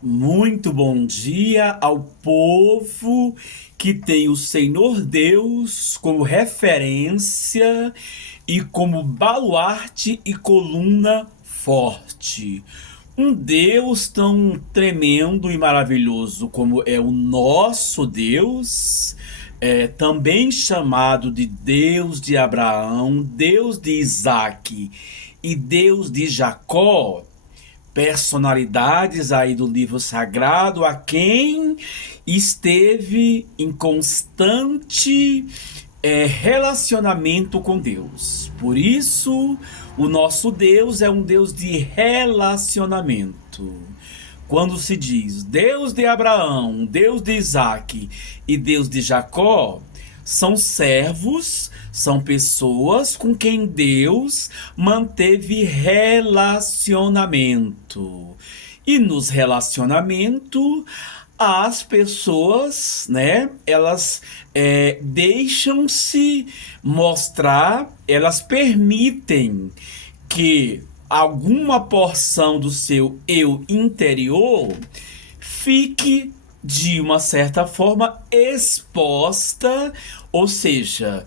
Muito bom dia ao povo que tem o Senhor Deus como referência e como baluarte e coluna forte. Um Deus tão tremendo e maravilhoso como é o nosso Deus, também chamado de Deus de Abraão, Deus de Isaque e Deus de Jacó, personalidades aí do livro sagrado a quem esteve em constante relacionamento com Deus. Por isso, o nosso Deus é um Deus de relacionamento. Quando se diz Deus de Abraão, Deus de Isaque e Deus de Jacó, são servos, são pessoas com quem Deus manteve relacionamento. E nos relacionamentos, as pessoas, né, elas deixam-se mostrar, elas permitem que alguma porção do seu eu interior fique de uma certa forma exposta, ou seja,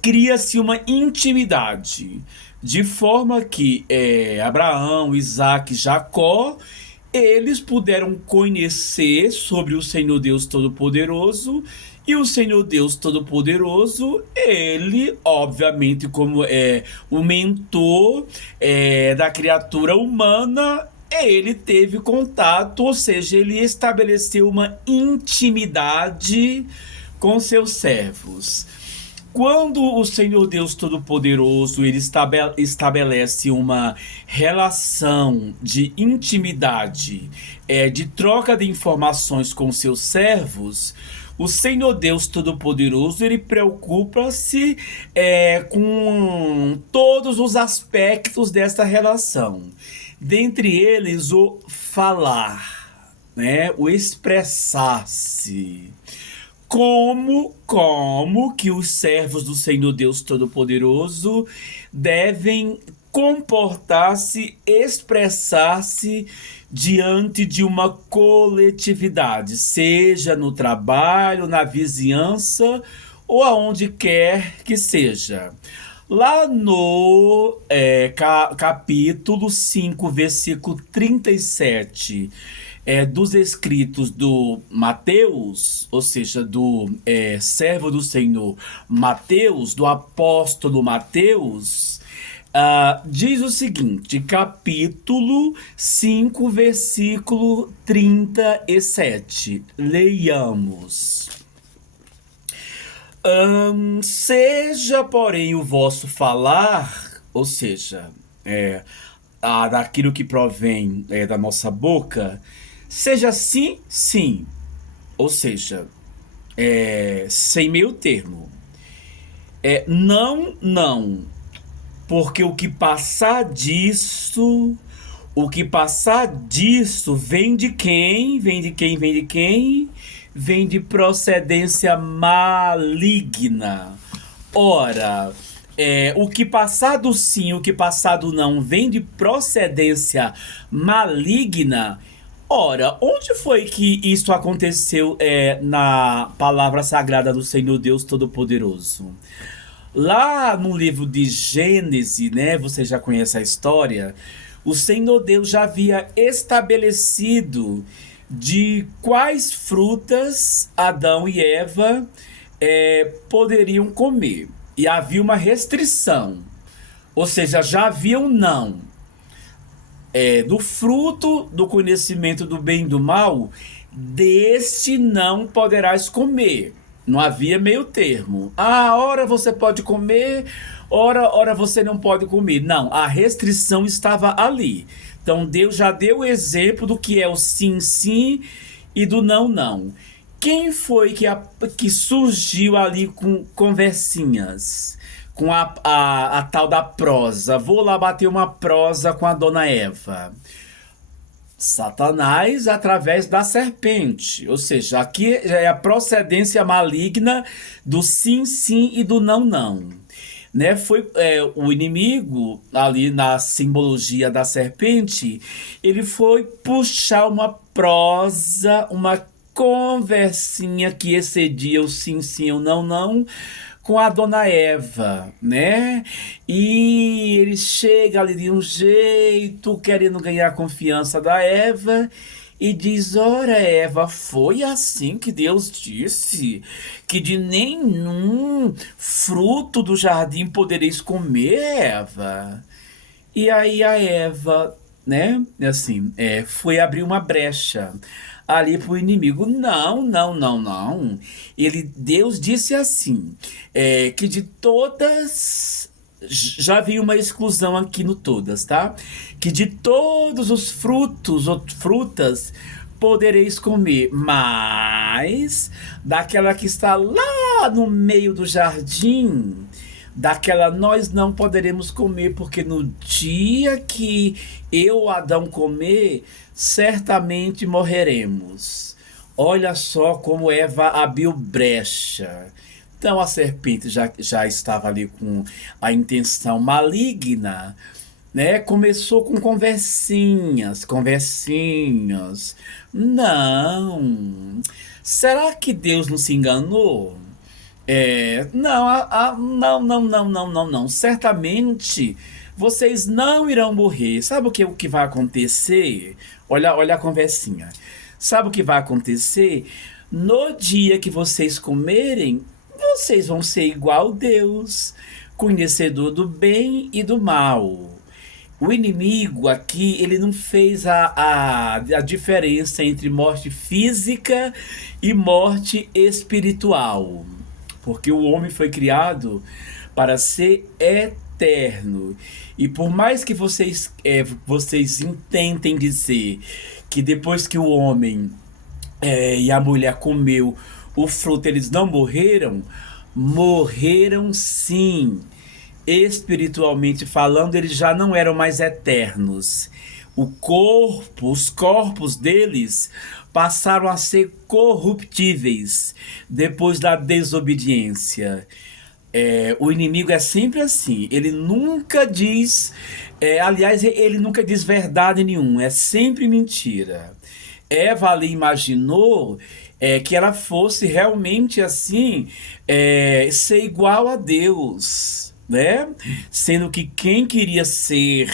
cria-se uma intimidade, de forma que Abraão, Isaque, Jacó, eles puderam conhecer sobre o Senhor Deus Todo-Poderoso, e o Senhor Deus Todo-Poderoso, ele, obviamente, como é o mentor da criatura humana, ele teve contato, ou seja, ele estabeleceu uma intimidade com seus servos. Quando o Senhor Deus Todo-Poderoso ele estabelece uma relação de intimidade, de troca de informações com seus servos, o Senhor Deus Todo-Poderoso ele preocupa-se com todos os aspectos desta relação. Dentre eles, o falar, né? O expressar-se. Como que os servos do Senhor Deus Todo-Poderoso devem comportar-se, expressar-se diante de uma coletividade, seja no trabalho, na vizinhança ou aonde quer que seja. Lá no capítulo 5, versículo 37, dos escritos do Mateus, ou seja, do servo do Senhor Mateus, do apóstolo Mateus, diz o seguinte, capítulo 5, versículo 37. Leiamos. Seja, porém, o vosso falar, ou seja, daquilo que provém da nossa boca, seja sim, sim, ou seja, sem meio termo. Não, não, porque o que passar disso vem de quem? Vem de quem? Vem de quem? Vem de procedência maligna. Ora, o que passar do sim, o que passar do não vem de procedência maligna. Ora, onde foi que isso aconteceu na palavra sagrada do Senhor Deus Todo-Poderoso? Lá no livro de Gênesis, né? Você já conhece a história. O Senhor Deus já havia estabelecido de quais frutas Adão e Eva poderiam comer. E havia uma restrição. Ou seja, já havia um não. Do fruto do conhecimento do bem e do mal, deste não poderás comer. Não havia meio termo. Ora você pode comer, ora você não pode comer. Não, a restrição estava ali. Então Deus já deu o exemplo do que é o sim, sim e do não, não. Quem foi que surgiu ali com conversinhas? Com a tal da prosa. Vou lá bater uma prosa com a dona Eva. Satanás através da serpente. Ou seja, aqui é a procedência maligna do sim, sim e do não, não. né? Foi o inimigo ali na simbologia da serpente, ele foi puxar uma prosa, uma conversinha que excedia o sim, sim ou não, não, com a dona Eva, né? E ele chega ali de um jeito, querendo ganhar a confiança da Eva, e diz: Ora, Eva, foi assim que Deus disse que de nenhum fruto do jardim podereis comer, Eva. E aí a Eva, né, assim, foi abrir uma brecha ali pro inimigo. Não, não, não, não. Deus disse assim, que de todas, já vi uma exclusão aqui no todas, tá? Que de todos os frutos ou frutas podereis comer, mas daquela que está lá no meio do jardim, daquela nós não poderemos comer, porque no dia que eu, Adão, comer, certamente morreremos. Olha só como Eva abriu brecha. Então a serpente já estava ali com a intenção maligna, né? Começou com conversinhas, conversinhas. Não. Será que Deus não se enganou? Não, não, não, não, não, não, não. Certamente vocês não irão morrer. Sabe o que vai acontecer? Olha, olha a conversinha. Sabe o que vai acontecer? No dia que vocês comerem, vocês vão ser igual a Deus, conhecedor do bem e do mal. O inimigo aqui, ele não fez a diferença entre morte física e morte espiritual. Porque o homem foi criado para ser eterno. E por mais que vocês intentem dizer que depois que o homem e a mulher comeu o fruto, eles não morreram, morreram sim. Espiritualmente falando, eles já não eram mais eternos. Os corpos deles passaram a ser corruptíveis depois da desobediência. O inimigo é sempre assim, ele nunca diz, aliás, ele nunca diz verdade nenhuma, é sempre mentira. Eva ali imaginou que ela fosse realmente assim, ser igual a Deus, né? Sendo que quem queria ser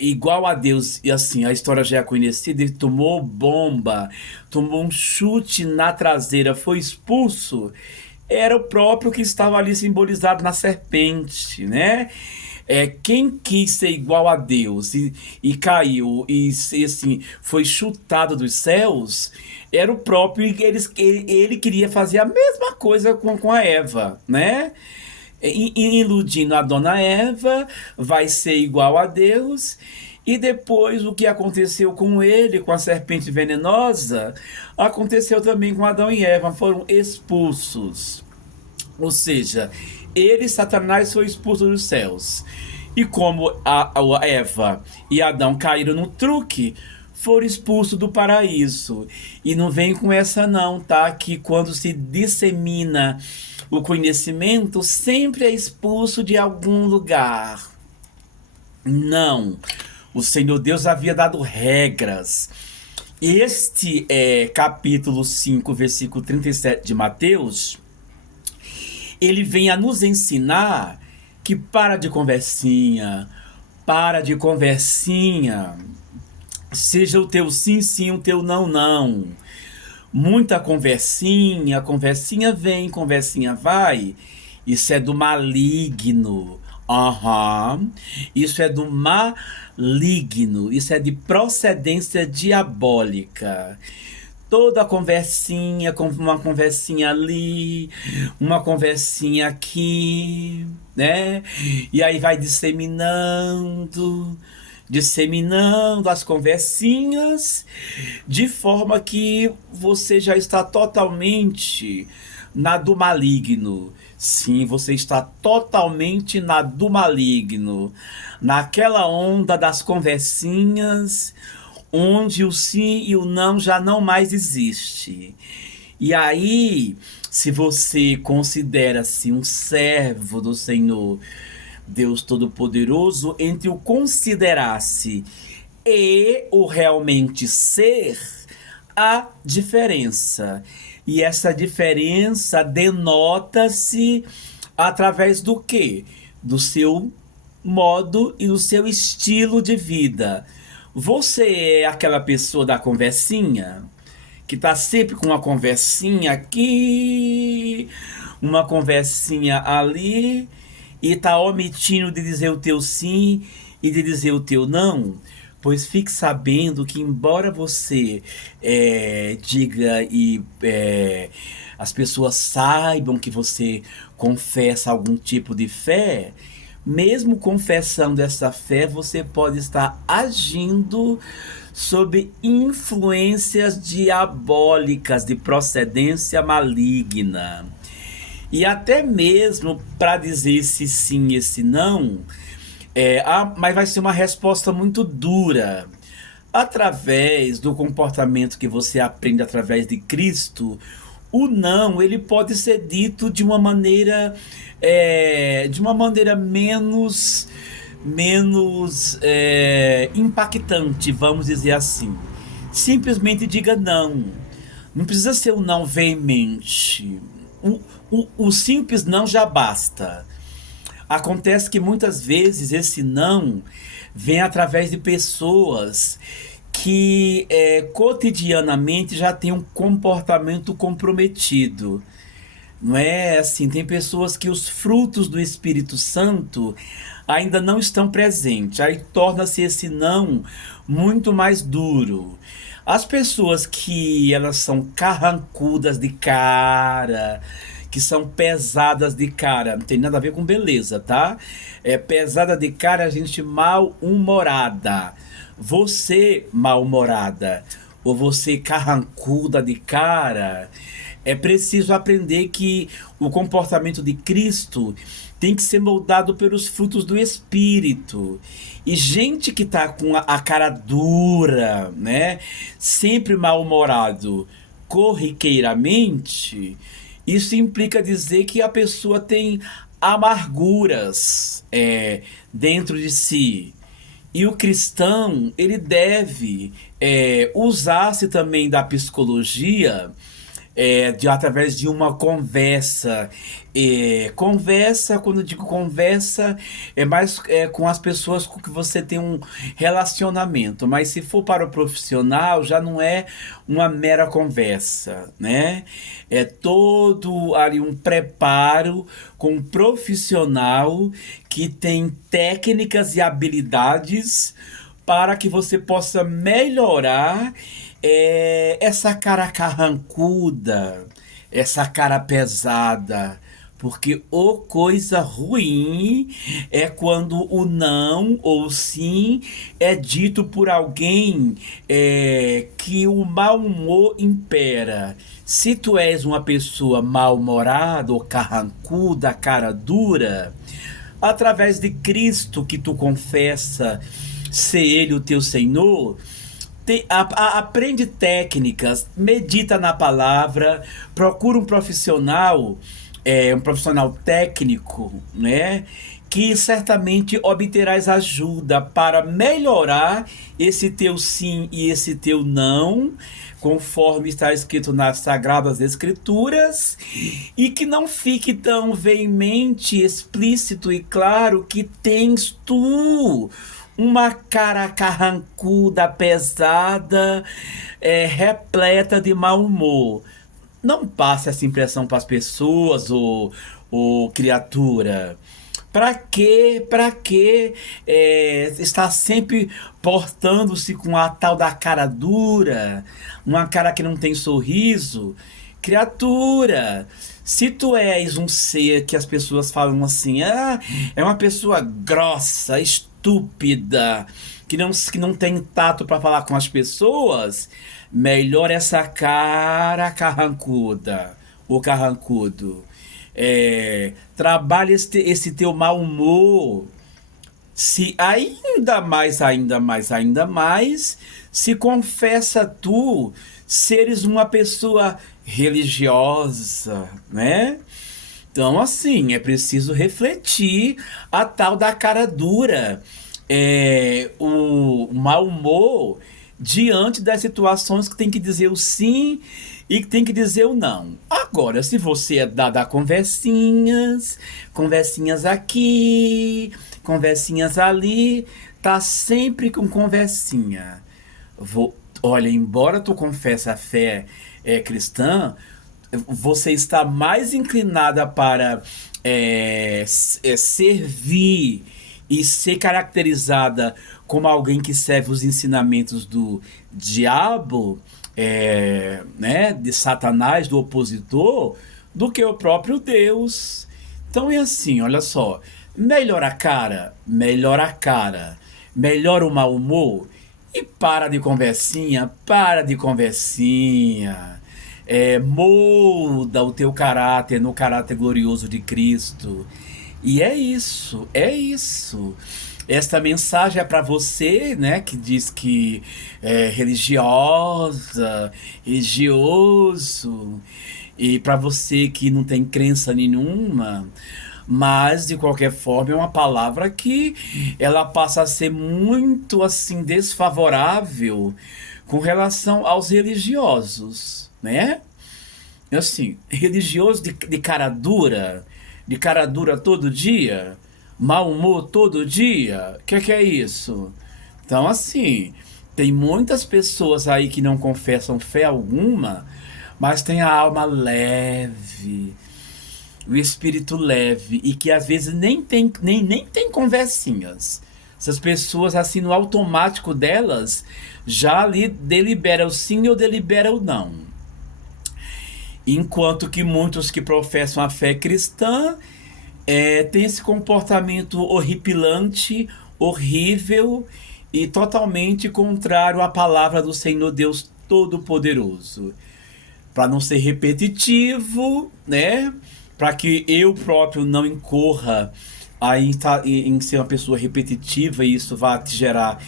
igual a Deus, e assim, a história já é conhecida, ele tomou bomba, tomou um chute na traseira, foi expulso, era o próprio que estava ali simbolizado na serpente, né? Quem quis ser igual a Deus e caiu e assim, foi chutado dos céus, era o próprio, e ele queria fazer a mesma coisa com a Eva, né? Iludindo a dona Eva, vai ser igual a Deus. E depois o que aconteceu com ele, com a serpente venenosa, aconteceu também com Adão e Eva, foram expulsos. Ou seja, ele, Satanás, foi expulso dos céus. E como a Eva e Adão caíram no truque, foram expulsos do paraíso. E não vem com essa não, tá? Que quando se dissemina o conhecimento, sempre é expulso de algum lugar. Não. O Senhor Deus havia dado regras. Este capítulo 5, versículo 37 de Mateus, ele vem a nos ensinar que para de conversinha, para de conversinha, seja o teu sim, sim, o teu não, não. Muita conversinha, conversinha vem, conversinha vai. Isso é do maligno. Aham. Isso é do maligno. Isso é de procedência diabólica. Toda conversinha, uma conversinha ali, uma conversinha aqui, né? E aí vai disseminando as conversinhas, de forma que você já está totalmente na do maligno. Sim, você está totalmente na do maligno, naquela onda das conversinhas, onde o sim e o não já não mais existe. E aí, se você considera-se um servo do Senhor, Deus Todo-Poderoso, entre o considerar-se e o realmente ser, há diferença. E essa diferença denota-se através do quê? Do seu modo e do seu estilo de vida. Você é aquela pessoa da conversinha? Que tá sempre com uma conversinha aqui, uma conversinha ali, e tá omitindo de dizer o teu sim e de dizer o teu não? Pois fique sabendo que, embora você diga e as pessoas saibam que você confessa algum tipo de fé, mesmo confessando essa fé, você pode estar agindo sob influências diabólicas de procedência maligna. E até mesmo para dizer esse sim e esse não, mas vai ser uma resposta muito dura. Através do comportamento que você aprende através de Cristo, o não ele pode ser dito de uma maneira menos impactante, vamos dizer assim. Simplesmente diga não. Não precisa ser um não veemente. O simples não já basta. Acontece que muitas vezes esse não vem através de pessoas que cotidianamente já têm um comportamento comprometido. Não é assim, tem pessoas que os frutos do Espírito Santo ainda não estão presentes. Aí torna-se esse não muito mais duro. As pessoas que elas são carrancudas de cara, que são pesadas de cara, não tem nada a ver com beleza, tá? É pesada de cara, a gente mal-humorada. Você mal-humorada ou você carrancuda de cara, é preciso aprender que o comportamento de Cristo tem que ser moldado pelos frutos do Espírito. E gente que tá com a cara dura, né? Sempre mal-humorado, corriqueiramente, isso implica dizer que a pessoa tem amarguras dentro de si. E o cristão, ele deve usar-se também da psicologia através de uma conversa. Conversa, quando eu digo conversa, é mais com as pessoas com que você tem um relacionamento. Mas se for para o profissional, já não é uma mera conversa, né? É todo ali um preparo com um profissional que tem técnicas e habilidades para que você possa melhorar essa cara carrancuda, essa cara pesada. Porque o coisa ruim é quando o não ou o sim é dito por alguém que o mau humor impera. Se tu és uma pessoa mal-humorada ou carrancuda, cara dura, através de Cristo que tu confessa ser Ele o teu Senhor, aprende técnicas, medita na palavra, procura um profissional técnico, né? Que certamente obterás ajuda para melhorar esse teu sim e esse teu não, conforme está escrito nas Sagradas Escrituras, e que não fique tão veemente, explícito e claro que tens tu uma cara carrancuda, pesada, repleta de mau humor. Não passe essa impressão para as pessoas, ou criatura. Para que estar sempre portando-se com a tal da cara dura, uma cara que não tem sorriso? Criatura, se tu és um ser que as pessoas falam assim, é uma pessoa grossa, estúpida, que não tem tato para falar com as pessoas, melhor essa cara carrancuda, o carrancudo. Trabalha esse teu mau humor. Se ainda mais, se confessa tu seres uma pessoa religiosa, né? Então, assim, é preciso refletir a tal da cara dura, o mau humor diante das situações que tem que dizer o sim e que tem que dizer o não. Agora, se você é da conversinhas, conversinhas aqui, conversinhas ali, tá sempre com conversinha. Olha, embora tu confesse a fé cristã, você está mais inclinada para servir e ser caracterizada como alguém que serve os ensinamentos do diabo, né, de Satanás, do opositor, do que o próprio Deus. Então é assim, olha só, melhora a cara, melhora a cara, melhora o mau humor e para de conversinha, para de conversinha. Molda o teu caráter no caráter glorioso de Cristo. E é isso, é isso. Esta mensagem é para você, né, que diz que é religiosa, religioso, e para você que não tem crença nenhuma, mas de qualquer forma é uma palavra que ela passa a ser muito assim desfavorável com relação aos religiosos, né? Assim, religioso de cara dura todo dia, mau humor todo dia, que é isso? Então, assim, tem muitas pessoas aí que não confessam fé alguma, mas tem a alma leve, o espírito leve, e que às vezes nem tem conversinhas. Essas pessoas, assim, no automático delas, já ali delibera o sim ou delibera o não. Enquanto que muitos que professam a fé cristã têm esse comportamento horripilante, horrível e totalmente contrário à palavra do Senhor Deus Todo-Poderoso. Para não ser repetitivo, né? Para que eu próprio não incorra em ser uma pessoa repetitiva e isso vá te gerar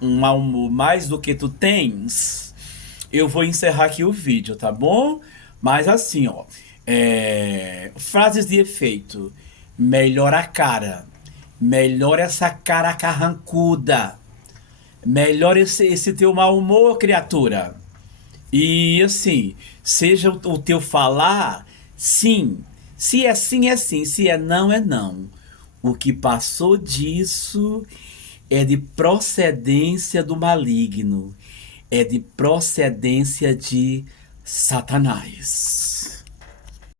um mau humor mais do que tu tens, eu vou encerrar aqui o vídeo, tá bom? Mas assim, ó, frases de efeito. Melhora a cara. Melhora essa cara carrancuda. Melhora esse teu mau humor, criatura. E assim, seja o teu falar, sim. Se é sim, é sim. Se é não, é não. O que passou disso é de procedência do maligno. É de procedência de Satanás.